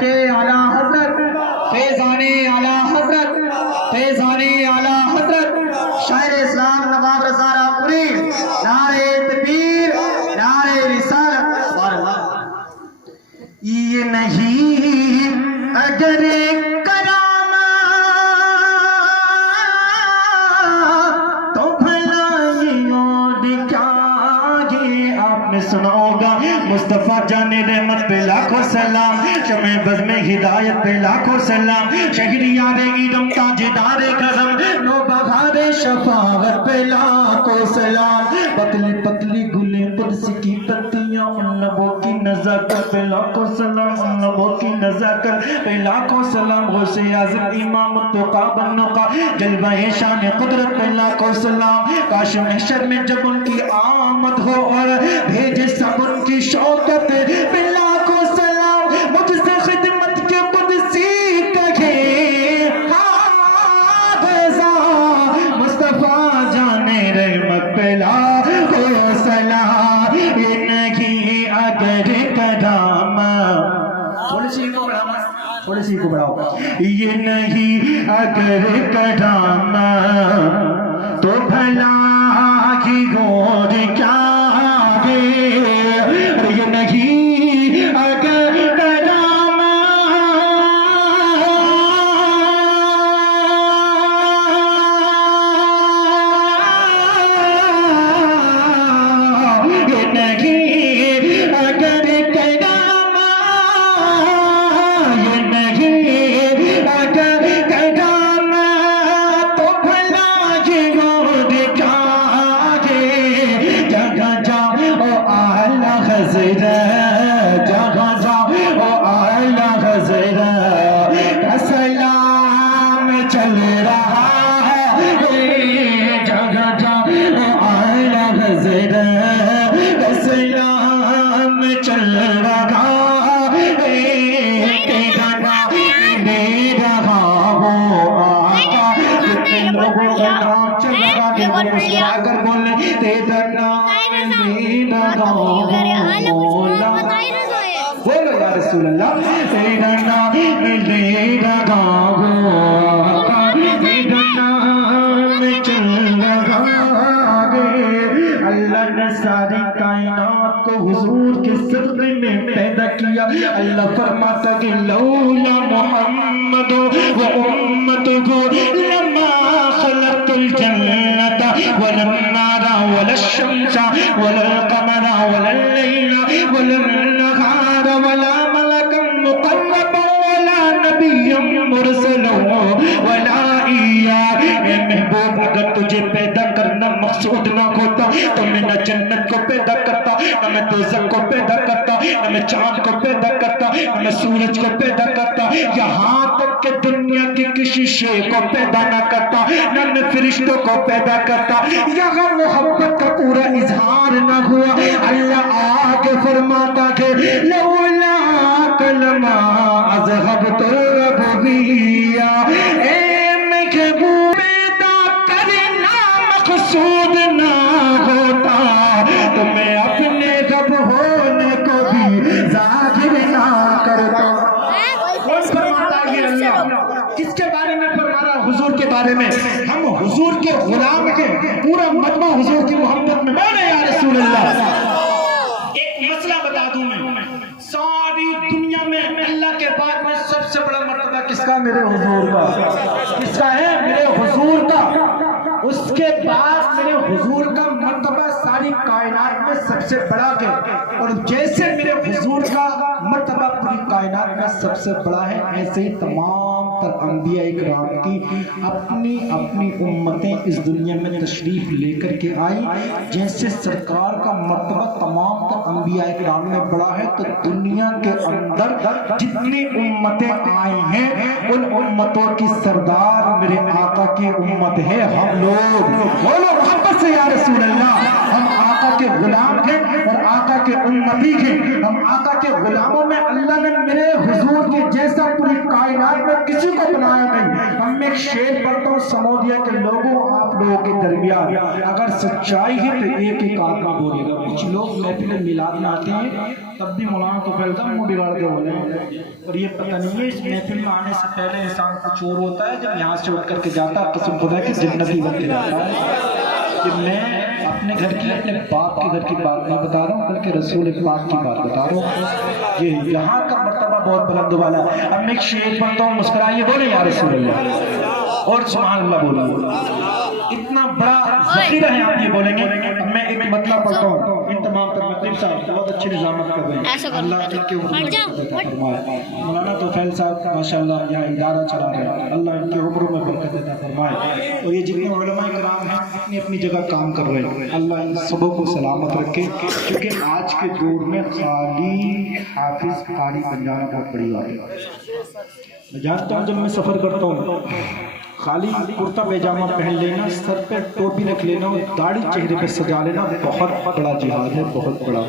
درجے اعلی حضرت فیضان اعلی حضرت فیضان اعلی حضرت شاعر اسلام نواب رضا راپوری نعرہ تکبیر نعرہ رسالت سبحان اللہ یہ نہیں اگر کرامہ تو بھلا یہ اور کیا یہ آپ نے سنا ہوگا مصطفیٰ جان رحمت پہ لاکھوں سلام شمع بزم ہدایت پہ لاکھوں سلام شہریار ایدم تاجدار کرم نو بہار شفاعت پہ لاکھوں سلام پتلی پتلی گلیں قدس کی پتیاں ان لبوں کی نزاکت پہ لاکھوں سلام ان لبوں کی نزاکت پہ لاکھوں سلام غوث اعظم امام التقا بنقا جلوہ شان قدرت پہ لاکھوں سلام کاش محشر میں جب ان کی آمد ہو اور بھیجے سب ان کی شوکت پہ لاکھوں سلام مجھ سے خدمت کے قدسی کہے حافظہ مصطفیٰ جان رحمت پہ لاکھوں سلام یہ نہیں اگر کرامہ تھوڑی سی کو بڑھاؤ یہ نہیں اگر کرامہ تو بھلا کی گور کیا گے یہ نہیں اگر کرامہ یہ نہیں اگر کرامہ یہ نہیں اگر کرامہ تو بھلا یہ گور کیا گے جگہ جاؤ اعلیٰ حضرت جگہ جاؤ اعلیٰ حضرت کا سلام چل رہا ہے جگہ جاؤ اعلیٰ حضرت کا سلام چل رہا ہے تیرا نام لے رہا ہو آقا کتنے لوگوں کا نام چل رہا ہے مسلمان کر بولے تیرا نام لے رہا ہو مولا بولو یا رسول اللہ تیرا نام لے رہا ہو آقا تیرا نام چل رہا ہے اللہ نے ساری کائنات کو حضور کے صدقے میں پیدا کیا اللہ فرماتا کہ لولا محمد و امتہ لما خلقت الجنة ولا النار ولا الشمس ولا القمر ولا الليل ولا النهار ولا ملكا مقربا ولا نبيا مرسلا ولا إياه اے محبوب اگر تجھے پیدا کرنا مقصود نہ ہوتا تو میں نہ جنت کو پیدا کرتا نہ میں دوزخ کو پیدا کرتا نہ میں چاند کو پیدا کرتا نہ میں سورج کو پیدا کرتا یہاں تک کہ دنیا کی کسی شے کو پیدا نہ کرتا نہ میں فرشتوں کو پیدا کرتا یہاں محبت کا پورا اظہار نہ ہوا اللہ آگے فرماتا کہ لولا کلمہ اذهبت الربوبیہ اے محبوب پیدا کرنا مقصود نہ ہوتا تو میں اپنے رب ہونے کو بھی ظاہر نہ کرتا کس کے بارے میں فرما رہا حضور کے بارے میں ہم حضور کے غلام کے پورا مجمع حضور کی محبت میں بولے یا رسول اللہ ایک مسئلہ بتا دوں میں ساری دنیا میں اللہ کے بعد میں سب سے بڑا مرتبہ کس کا میرے حضور کا کس کا ہے میرے حضور کا اس کے بعد میرے حضور کا مرتبہ ساری کائنات میں سب سے بڑا ہے اور جیسے میرے حضور کا مرتبہ پوری کائنات میں سب سے بڑا ہے ایسے ہی تمام تر انبیاء اکرام کی اپنی اپنی امتیں اس دنیا میں تشریف لے کر کے آئی جیسے سرکار کا مرتبہ تمام تر انبیاء اکرام میں بڑا ہے تو دنیا کے اندر جتنی امتیں آئی ہیں ان امتوں کی سردار میرے آقا کی امت ہے ہم لوگ بولو محبت سے یا رسول اللہ ہم آقا کے غلام ہیں اور آقا کے امتی ہیں ہم آقا کے غلاموں میں اللہ نے میرے حضور کے جیسا پوری کائنات کائنات میں کسی کو بنایا نہیں. اب میں ایک شعر پڑھتا ہوں سمودیا کے لوگوں آپ لوگوں کے درمیان اگر سچائی ہے تو ایک ایک آدمی بولے گا. کچھ لوگ محفل میلاد میں آتے ہیں تب بھی مولانا تو پھیلتا منہ بگاڑ کے بولے اور یہ پتہ نہیں ہے اس محفل میں آنے سے پہلے انسان کچھ اور ہوتا ہے جب یہاں سے اٹھ کر کے جاتا ہے قسم خدا کی جنتی بن کے جاتا ہے. کہ میں اپنے گھر کی اپنے باپ کے گھر کی بات نہیں بتا رہا ہوں بلکہ رسول پاک کی بات بتا رہا ہوں. یہ یہاں کا مرتبہ بہت بلند والا. اب میں ایک شعر پڑھتا ہوں مسکرائیے بولے یا رسول اللہ اور سبحان اللہ بولے. اتنا بڑا ذخیرہ ہے آپ یہ بولیں گے. اب میں ایک مطلب پڑھتا ہوں ان تمام تر مطلب صاحب بہت اچھی نظامت کر رہے ہیں. اللہ ان کے عمر میں برکت فرمائے. مولانا توفیل صاحب ماشاءاللہ یہاں ادارہ چلا رہے ہیں. اللہ ان کے عمروں میں برکت عطا فرمائے. اور یہ جتنے علماء کرام ہیں اپنی اپنی جگہ کام کر رہے ہیں. اللہ ان سبوں کو سلامت رکھے کیونکہ آج کے دور میں خالی حافظ قاری بن جانا بہت بڑی بات ہے. میں جانتا ہوں جب میں سفر کرتا ہوں خالی کرتا پیجامہ پہن لینا سر پہ ٹوپی رکھ لینا اور داڑھی چہرے پہ سجا لینا بہت بڑا جہاد ہے. بہت بڑا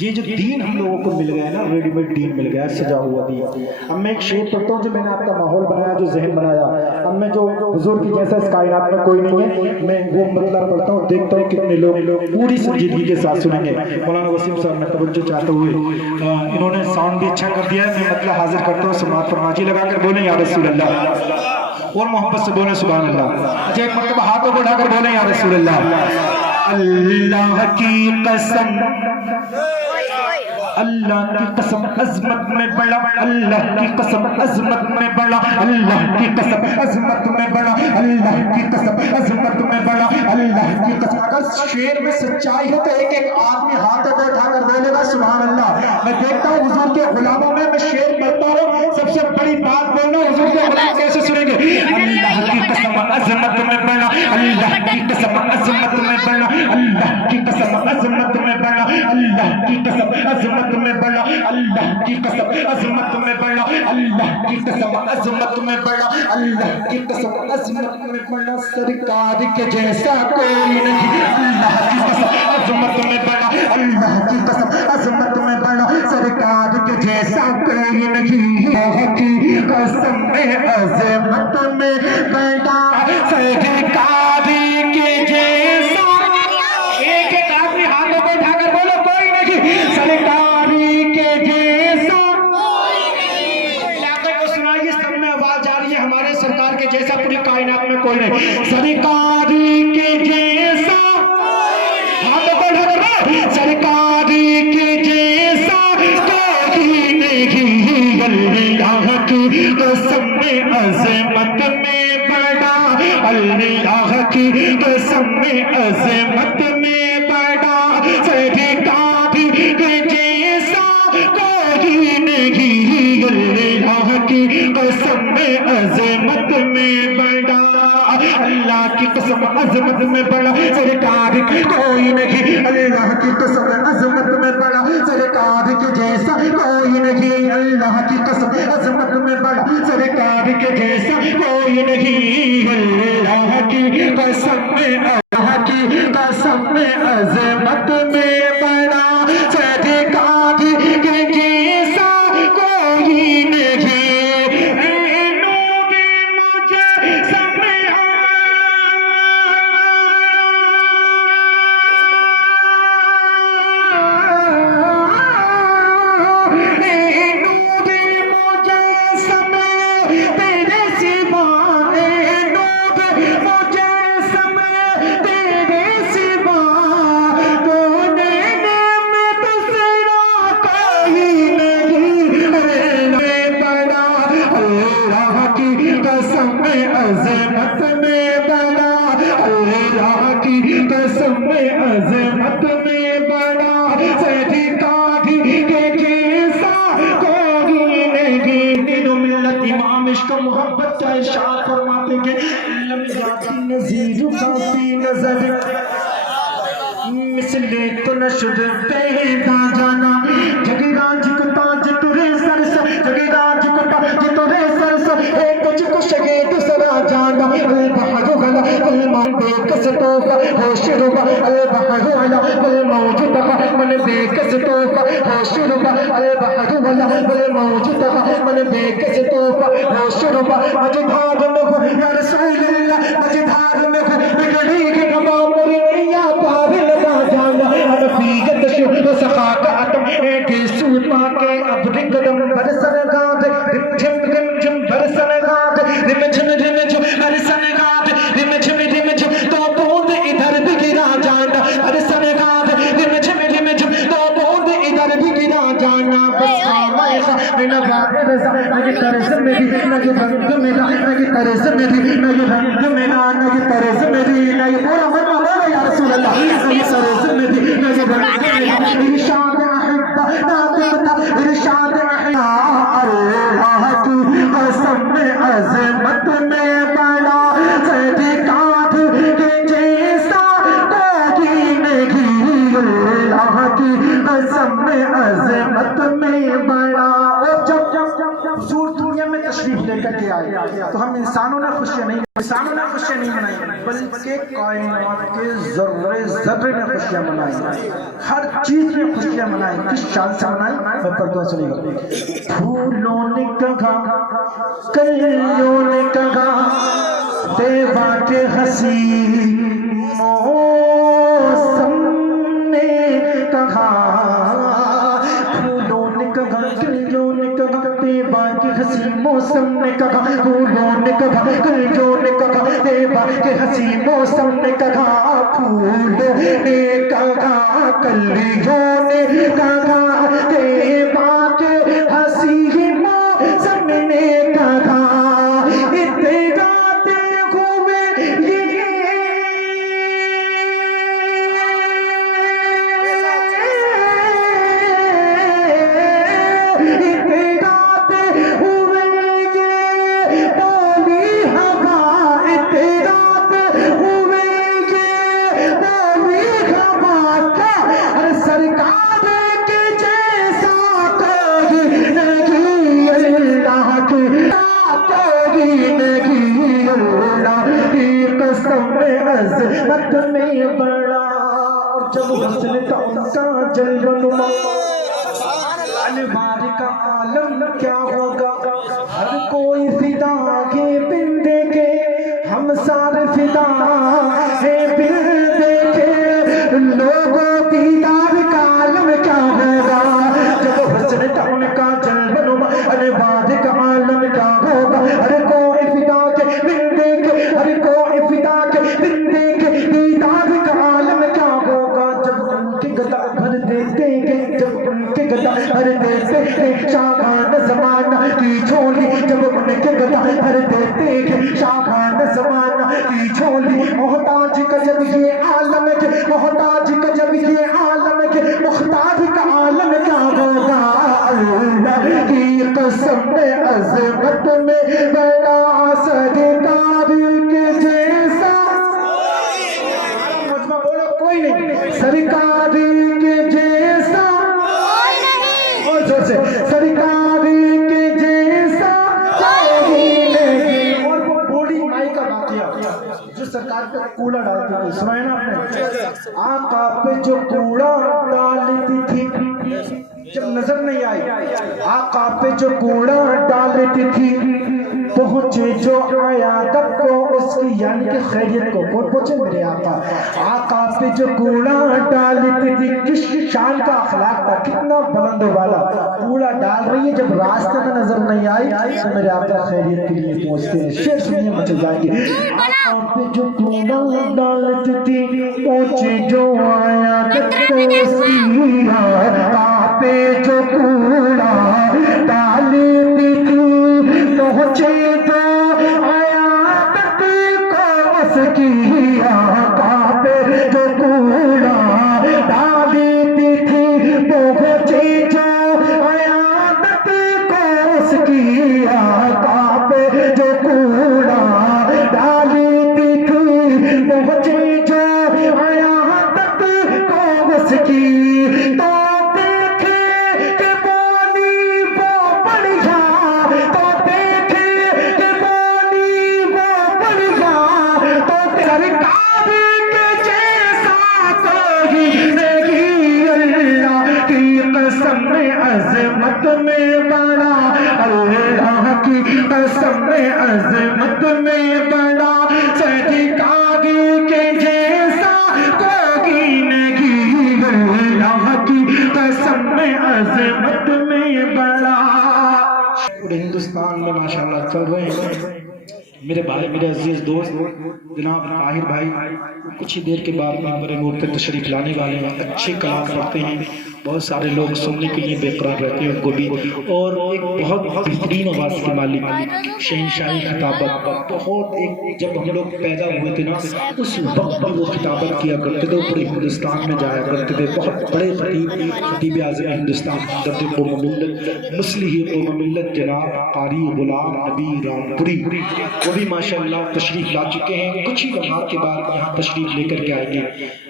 یہ جو دین ہم لوگوں کو مل گیا ہے نا ریڈی میڈ دین مل گیا ہے سجا ہوا دین. اب میں ایک شعر پڑھتا ہوں جو میں نے آپ کا ماحول بنایا جو ذہن بنایا. اب میں جو حضور کی جیسا اس کائنات میں کوئی نہیں ہے میں وہ مطلب پڑھتا ہوں دیکھتا ہوں کتنے لوگ پوری سنجیدگی کے ساتھ سنیں گے. مولانا وسیم صاحب میں توجہ چاہتے ہوئے انہوں نے ساؤنڈ بھی اچھا کر دیا ہے. میں مطلب حاضر کرتا ہوں سماعت فرمائیے لگا کر بولیں یا رسول اللہ اور محبت سے بولیں سبحان اللہ. اچھا ایک مرتبہ ہاتھوں کو اٹھا کر بولیں یا رسول اللہ. اللہ کی قسم اللہ کی قسم عظمت میں بڑا اللہ کی قسم عظمت میں بڑا اللہ کی قسم عظمت میں بڑا اللہ کی قسم عظمت میں بڑا اللہ کی قسم. اگر شعر میں سچائی ہے تو ایک ایک آدمی ہاتھوں کو اٹھا کر بولے گا سبحان اللہ. میں دیکھتا ہوں حضور کے غلاموں میں شعر پڑھتا ہوں سب سے بڑی بات بولنا حضور کے غلام کیسے سنیں گے. اللہ کی قسم عظمت میں بڑا اللہ کی قسم عظمت میں بڑا اللہ کی قسم عظمت میں بڑا اللہ کی قسم عظمت میں بڑا اللہ کی قسم عظمت میں بڑا اللہ کی قسم عظمت میں بڑا اللہ کی قسم عظمت میں بڑا سرکار کے جیسا کوئی نہیں. اللہ کی قسم عظمت میں بڑا اللہ کی قسم عظمت میں بڑا سرکار کے جیسا کوئی نہیں. اللہ کی قسم عظمت میں بڑا سرکار کے جیسا. ایک ایک آدمی ہاتھوں کو اٹھا کر بولو کوئی نہیں. سرکار سرکار کے جیسا پوری کائنات میں کوئی نہیں. سرکار کے جیسا ہاتھوں کو اٹھا کر سرکار کے جیسا کوئی نہیں. اللہ کی قسم عظمت میں بڑا اللہ کی قسم عظمت میں بڑا سرکار کے جیسا کوئی نہیں. اللہ کی قسم عظمت میں بڑا اللہ کی قسم عظمت میں بڑا سرکار کوئی نہیں. اللہ کی قسم عظمت میں بڑا سرکار کے جیسا کوئی نہیں. اللہ کی قسم عظمت میں بڑا سرکار کے جیسا کوئی نہیں. اللہ کی قسم اللہ کی قسم عظمت میں بڑا سرکار کے جیسا کوئی نہیں. عظمت میں بڑا سرکار کے جیسا کوئی نہیں. تینوں ملت امام عشق و محبت کا ارشاد فرماتے کہ علم ذاتی نظیر ذاتی نظر مثل تو نشد پیدا جانا جگیرا جکتا جترے سر سر جگیرا جکتا جترے سر سر ایک جکو شگے دوسرا جانا البحر غلا المان بے کس توفا ہوش ربا البحر غلا الموج دقا من بے کس توفا ہوش ربا البحر غلا الموج دقا من بے کس توفہ ہو شربہ مجدار میں ہو یا رسول اللہ مجدار میں ہو بگڑی کے تمام میری نیا پار لگا جانا رفیقت شو سخا کا عتم ایک سود ماں کے اب رنگدم برسن گاتے رم جم برسن گاتے رم جم برسن گاتے رم جم تو بوند ادھر بھی گرا جانا برسن گاتے رم جم تو بوند ادھر بھی گرا جانا بس خامائشہ میں نگاہ رضا نگی طرز میری نگی رنگ میرا نگی طرز میری نگی رنگ میرا نگی طرز میری نگی پورا مرمہ بولا یا رسول اللہ نگی طرز میری نگی رنگ میرا ارشاد احبہ ناطقتا ارشاد احبہ اللہ کی قسم میں عظمت میں بڑا صدقات کے جیسا کوئی نہیں اللہ کی قسم میں عظمت میں بڑا اور جب حضور دنیا میں تشریف لے کر کے آئے تو ہم انسانوں نے خوشیاں نہیں منائی بلکہ کائنات کے ذرے ذرے میں خوشیاں منائی ہر چیز میں خوشیاں منائی کس شان سے منائی میں پردوں سنی گا پھولوں نے کہا کلیوں نے کہا دیوا کے حسین موسم نے کہا پھولوں نے کہا کلیوں نے کہا دیوا کے حسین موسم نے کہا پھولوں نے کہا کلیوں نے کہا دیوا کے حسین موسم نے کہا پھولوں نے کہا کلیوں نے کہا دیوا کے حسین موسم نے کہا اتگاتے ہوئے عظمت میں بڑا اور جب حسن کا ان کا جلوہ نما انوار کا عالم کیا ہوگا ہر کوئی فدا کے بن دیکھے ہم سارے فدا ہے بن دیکھے لوگوں دیدار کا عالم کیا ہوگا جب حسن کا ان کا جلوہ نما انوار کا عالم کیا ہوگا ہر کوئی فدا کے بن دیکھے ہر کوئی فدا کے بن دیکھے دیدار کا عالم کیا ہوگا جب ان کے گدا بھر دیتے گے جب ان کے گدا بھر دیتے گے شاہان زمانہ کی جھولی جب ان کے گدا بھر دیتے گے شاہان زمانہ کی جھولی محتاج کا جب یہ عالم کے محتاج کا جب یہ عالم کے مختار کا عالم کیا ہوگا اللہ کی قسم میں عظمت میں بڑا صدقار کے جیسا سرکار کے جیسا اور زور سے سرکار کے جیسا کوئی نہیں اور وہ بوڑھی مائی کا واقعہ جو سرکار پہ کوڑا ڈالتی تھی سنا ہے نا آپ نے آقا پہ جو کوڑا ڈالتی تھی جب نظر نہیں آئی آقا پہ جو کوڑا ڈالتی تھی پہنچے جو عیادت کو اس کی یعنی کہ خیریت کو کون پہنچے میرے آقا پہ جو کوڑا ڈالتی تھی کس شان کا اخلاق تھا کتنا بلند والا کوڑا ڈال رہی ہے جب راستے میں نظر نہیں آئی تو میرے آقا خیریت کے لیے پہنچتے ہیں شیر سنیے مچل جائیں گے آقا پہ جو کوڑا ڈالتی تھی پہنچے جو عیادت کو اس کی آقا پہ جو کوڑا ڈالتی تھی پہنچے جو عیادت کو اس کی آقا پہ جو کوڑا ڈالتی تھی پہنچے جو عیادت کو اس کی آقا پہ جو کوڑا ڈالتی تھی پہنچے جو عیادت کو اس کی تو عظمت میں بڑا اللہ قسم عظمت میں بڑا سرکار کے جیسا کوئی نہیں، اللہ کی قسم عظمت میں بڑا۔ پورے ہندوستان میں ماشاءاللہ چل رہے ہیں میرے بھائی، میرے عزیز دوست جناب طاہر بھائی کچھ ہی دیر کے بعد ممبر نور پہ تشریف لانے والے ہیں۔ اچھے کلام پڑھتے ہیں، بہت سارے لوگ سننے کے لیے بے قرار رہتے ہیں ان کو بھی، اور ایک بہت بہترین آواز کے مالک شہنشاہی خطابت، بہت ایک جب ہم لوگ پیدا ہوئے تھے نا اس وقت وہ خطابت کیا کرتے تھے، پورے ہندوستان میں جایا کرتے تھے، بہت بڑے خطیب اعظم ہندوستان حضرت قوم ملت مصلح قوم ملت جناب قاری غلام نبی رام پوری، وہ بھی ماشاءاللہ تشریف لا چکے ہیں، کچھ ہی لمحات کے بعد یہاں تشریف لے کر کے آئیں گے۔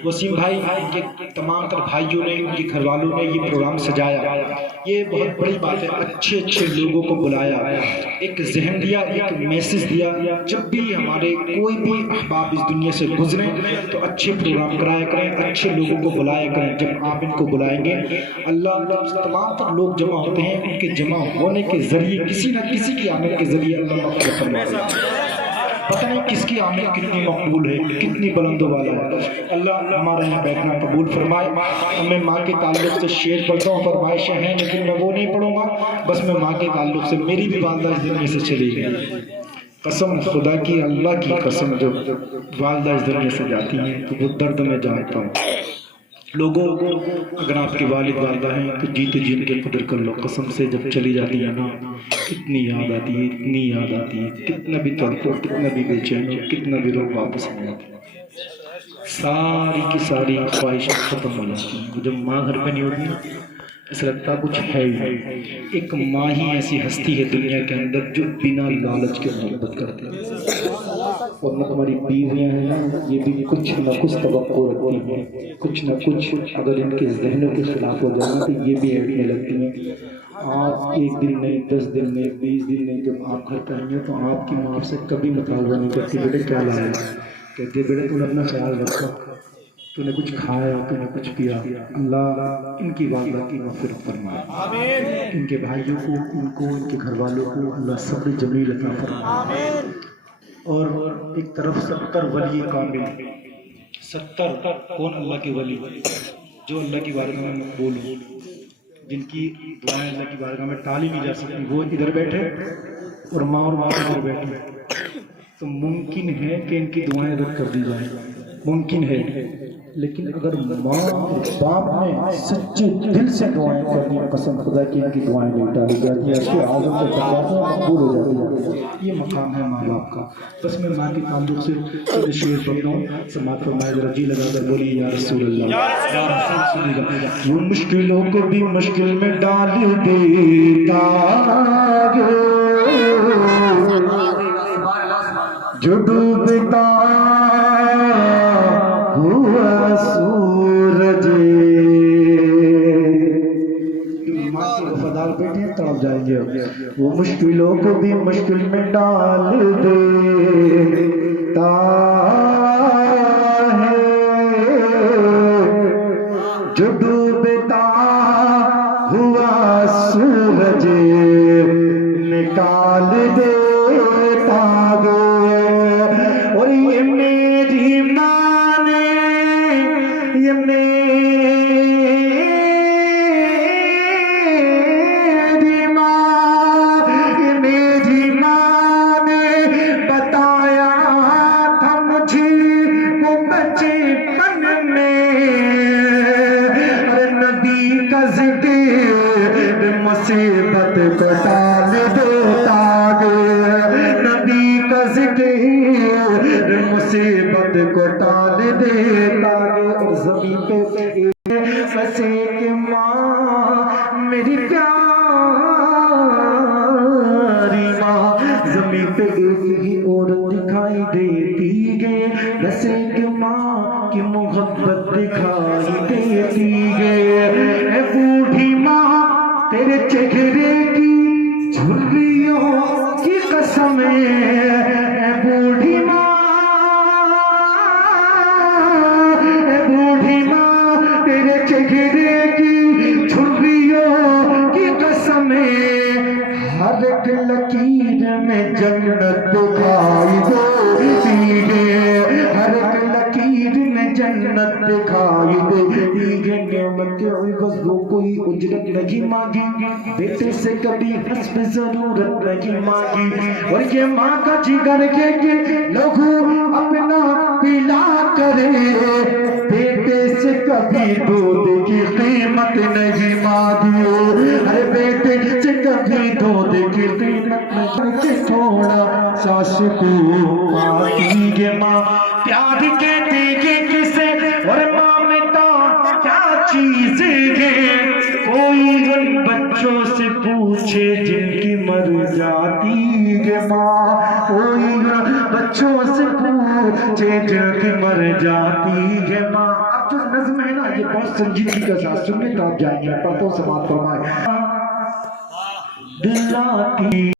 وسیم بھائی کے تمام تر بھائیوں نے، ان کے گھر والوں نے یہ پروگرام سجایا، یہ بہت بڑی بات ہے، اچھے اچھے لوگوں کو بلایا، ایک ذہن دیا، ایک میسج دیا، جب بھی ہمارے کوئی بھی احباب اس دنیا سے گزریں تو اچھے پروگرام کرایا کریں، اچھے لوگوں کو بلایا کریں۔ جب آپ ان کو بلائیں گے اللہ تمام تر لوگ جمع ہوتے ہیں، ان کے جمع ہونے کے ذریعے کسی نہ کسی کی آمد کے ذریعے اللہ مغفرت فرمائے۔ پتہ نہیں کس کی آمد کتنی مقبول ہے، کتنی بلند والا ہے، اللہ ہمارے یہاں بیٹھنا قبول فرمائے۔ میں ماں کے تعلق سے شعر پڑھتا ہوں، فرمائشیں ہیں لیکن میں وہ نہیں پڑھوں گا، بس میں ماں کے تعلق سے، میری بھی والدہ اس دنیا سے چلی گئی، قسم خدا کی، اللہ کی قسم، جب والدہ اس دنیا سے جاتی ہیں تو وہ درد میں جانتا ہوں۔ لوگوں اگر آپ کے والد والدہ ہیں تو جیتے جیت کے قدر کر لو، قسم سے جب چلی جاتی ہے نا اتنی یاد آتی ہے، اتنی یاد آتی ہے، کتنا بھی تڑپو، کتنا بھی بے چین ہو، کتنا بھی لوگ واپس نہیں آتے، ساری کی ساری خواہشیں ختم ہو جاتی ہیں۔ جب ماں گھر پہ نہیں ہوتی نا ایسا لگتا کچھ ہے ہی، ایک ماں ہی ایسی ہستی ہے دنیا کے اندر جو بنا لالچ کے محبت کرتے ہیں، اور نہ تمہاری بیویاں ہیں نا یہ بھی کچھ نہ کچھ توقع رکھتی ہیں، کچھ نہ کچھ اگر ان کے ذہنوں کے خلاف ہو جانا تو یہ بھی ایڈنے لگتی ہیں۔ آپ ایک دن نہیں، 10 دن نہیں، 20 دن نہیں، جب آپ گھر پہ آئیں گے تو آپ کی ماں آپ سے کبھی مطالبہ نہیں کرتی بیٹے کیا لایا، کہتے بیٹے تم نے اپنا خیال رکھا، تو نے کچھ کھایا، تو نے کچھ پیا۔ اللہ ان کی والدہ کی مغفرت فرمائے، ان کے بھائیوں کو، ان کے گھر والوں کو اللہ صبر جمیل عطا فرمائے۔ اور ایک طرف 70 ولی کامل، 70 کون اللہ کے ولی جو اللہ کی بارگاہ میں مقبول ہو، جن کی دعائیں اللہ کی بارگاہ میں ٹالی نہیں جا سکتی، وہ ادھر بیٹھے اور ماں ادھر بیٹھے، تو ممکن ہے کہ ان کی دعائیں رد کر دی جائیں، ممکن ہے، لیکن اگر ماں اور باپ نے سچے دل سے دعائیں کرنی، قسم خدا کی ان کی دعائیں نہیں ٹالی جاتی ہیں، اس کے اعظم سے ٹکراتے ہیں، مقبول ہو جاتی ہیں۔ یہ مقام ہے ماں باپ کا۔ بس میں ماں کے تعلق سے شعر پڑھتا ہوں، سماعت فرمائے، ذرا جی لگا کر بولیے یا رسول اللہ، یا رسول سنیے گا۔ وہ مشکلوں کو بھی مشکل میں ڈال دیتا جو ڈوبتا ہوا سورج، ماں کے وفادار بیٹے ہیں تڑپ جائیں گے، وہ مشکلوں کو بھی مشکل میں ڈال دیتا ہے جو ڈوبتا ہوا سورج نکال دیتا ہے۔ اور یہ میری ماں نے، یہ میری ماں نے بتایا تھا مجھے وہ بچپن میں، نبی کا ذکر مصیبت کو ٹال دیتا ہے، نبی کا ذکر مصیبت کو ٹال دیتا ہے۔ اور زمین پہ بسے کہ ماں میری پیاری ماں، زمین پہ ایک ہی عورت دکھائی دیتی ہے، بسے کہ ماں کی محبت دکھائی دیتی ہے۔ اے بوڑھی ماں تیرے چہرے کی جھریوں کی قسم، اے بوڑھی ماں، اے بوڑھی ماں تیرے چہرے کی جھریوں کی قسم، ہر ایک لکیر میں جنت دکھائی دیگے، ہر ایک لکیر میں جنت دکھائی دیگے۔ نعمت عوض وہ کوئی اجرت نہیں مانگی، بیٹے سے کبھی حسب ضرورت نہیں مانگی، اور یہ ماں کا جگر کے لہو اپنا پلا کرے، بیٹے سے کبھی دودھ کی قیمت نہیں مانگی، ارے بیٹے سے کبھی دودھ کی قیمت نہیں، تھوڑا سا سکون پاتی یہ ماں، پیار کہتے کہ کسے، اور ماں میں تو کیا چیز ہے، کوئی ان بچوں سے پوچھے جن کی مر جاتی ہے ماں، کوئی ان بچوں سے پوچھے جن کی مر جاتی ہے ماں۔ اب جو نظم ہے نا یہ بہت سنجیدگی کے ساتھ سننے تو آپ جائیں گے، پڑھتا ہوں سماعت فرمائے۔ دلاتی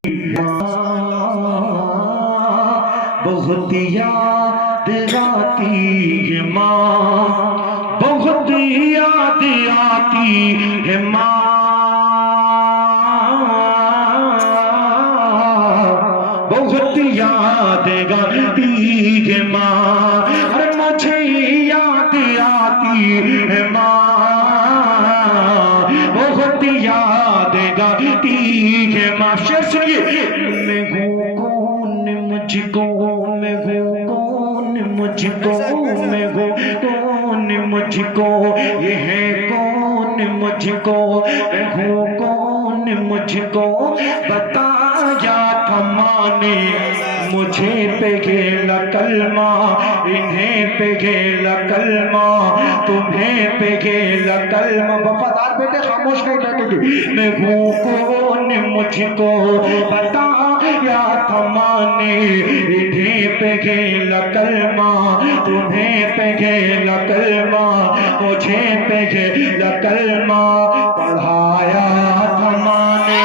بہت یاد آتی ہے ماں، بہت یاد آتی ہے ماں، بہت یاد آتی ہے ماں، اور مجھے یاد آتی ہے ماں، بہت یاد آتی ہے ماں۔ شعر سنیے، میں ہوں کون مجھ کو، میں ہوں کون مجھ کو، میں ہوں کون مجھ کو، یہ ہے کون مجھ کو، میں ہوں کون مجھ کو، بتایا تھا ماں نے مجھے پہ گھیلا کلمہ، انہیں پہ گھیلا کلمہ، تمہیں پہ گھیلا کلمہ۔ وفادار بیٹے خاموش نہیں بیٹھے گی۔ میں ہوں کون مجھ کو، بتایا تھا ماں نے، انہیں پہ گھیلا کلمہ، تمہیں پہ گھیلا کلمہ، مجھے پہ گھیلا کلمہ، پڑھایا تھا ماں نے۔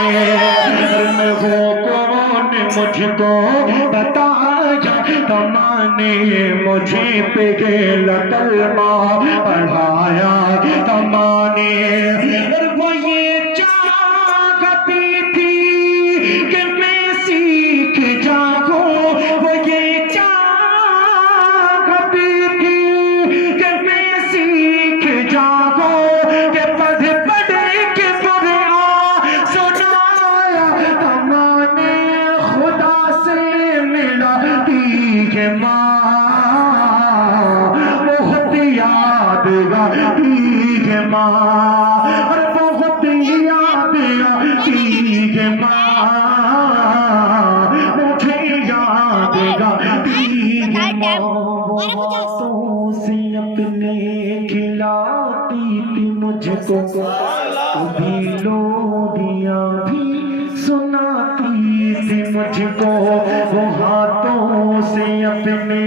میں ہوں کون مجھ کو، بتایا تھا ماں نے، مجھے پہ گھیلا کلمہ، پڑھایا تھا ماں نے۔ اور وہ یہ چاہتی تھی کہ میں سیکھ جاؤں، وہ یہ چاہتی تھی کہ میں سیکھ جاؤں، کہ پڑھ پڑھ کے قرآن سنایا تھا ماں نے، خدا سے ملاتی ہے ماں، بہت یاد آتی ہے ماں، اور بہت یاد آتی ہے ماں، مجھے یاد آتی ہے ماں۔ ہاتھوں سے اپنے کھلاتی تھی مجھ کو، کبھی لوریاں بھی سناتی تھی مجھ کو، وہ ہاتھوں سے اپنے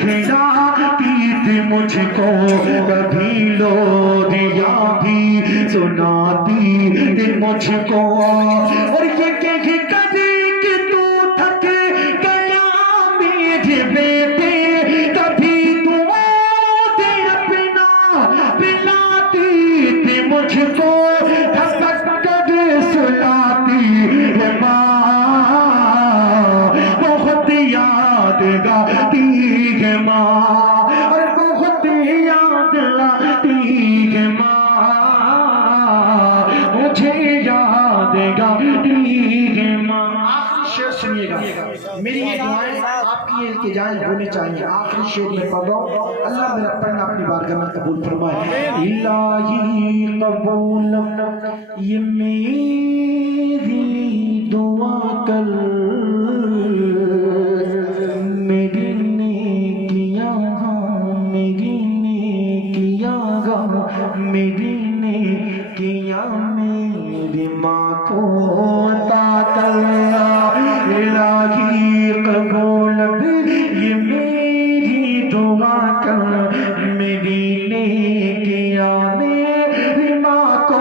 کھلاتی تھی مجھ کو، کبھی لوریاں بھی سناتی تھی مجھ کو، اور یہ کہہ کر کہ تو تھک گیا میرے بیٹے، کبھی دودھ اپنا پلاتی تھی مجھ کو، دھک کر سلاتی ہے ماں، بہت یاد آتی ہے ماں، اور بہت یاد آتی ہے ماں، مجھے یاد آتی ہے ماں۔ آخری شعر سنیے گا، میری یہ دعائیں آپ کی التجائیں ہونی چاہیے۔ آخری شعر میں پڑھ رہا ہوں، اللہ میرا پڑھنا اپنی بارگاہ میں قبول فرمائے۔ الہی قبول یہ میری دعا کر، میری نیکیاں میری نیکیاں میری نیکیاں میری ماں کو عطا کر، الہی قبول یہ میری دعا کر، میری نیکیاں میری ماں کو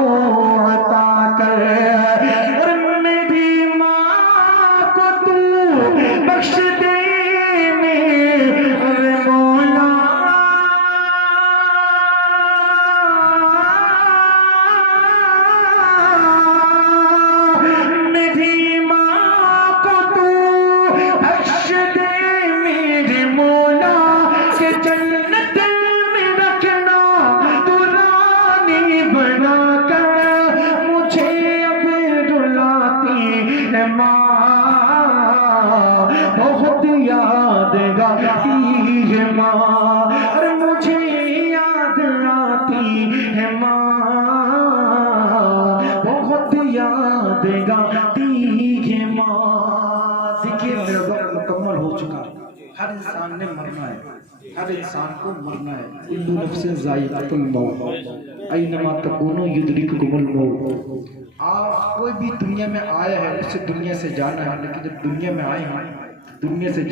عطا کر، اور میری ماں کو تو بخش دے میرے مولا، میری ماں بہت یاد آتی ہے ماں، اور مجھے یاد آتی ہے ماں، بہت یاد آتی ہے ماں۔ دیکھیے میرا وقت مکمل ہو چکا، ہر انسان نے مرنا ہے، ہر انسان کو مرنا ہے۔ کل نفس ذائقۃ الموت، اینما تکونوا یدرککم الموت۔ آپ کوئی بھی دنیا میں آیا ہے، اسے دنیا سے جانا ہے، لیکن جب دنیا میں آئے ہیں دنیا سے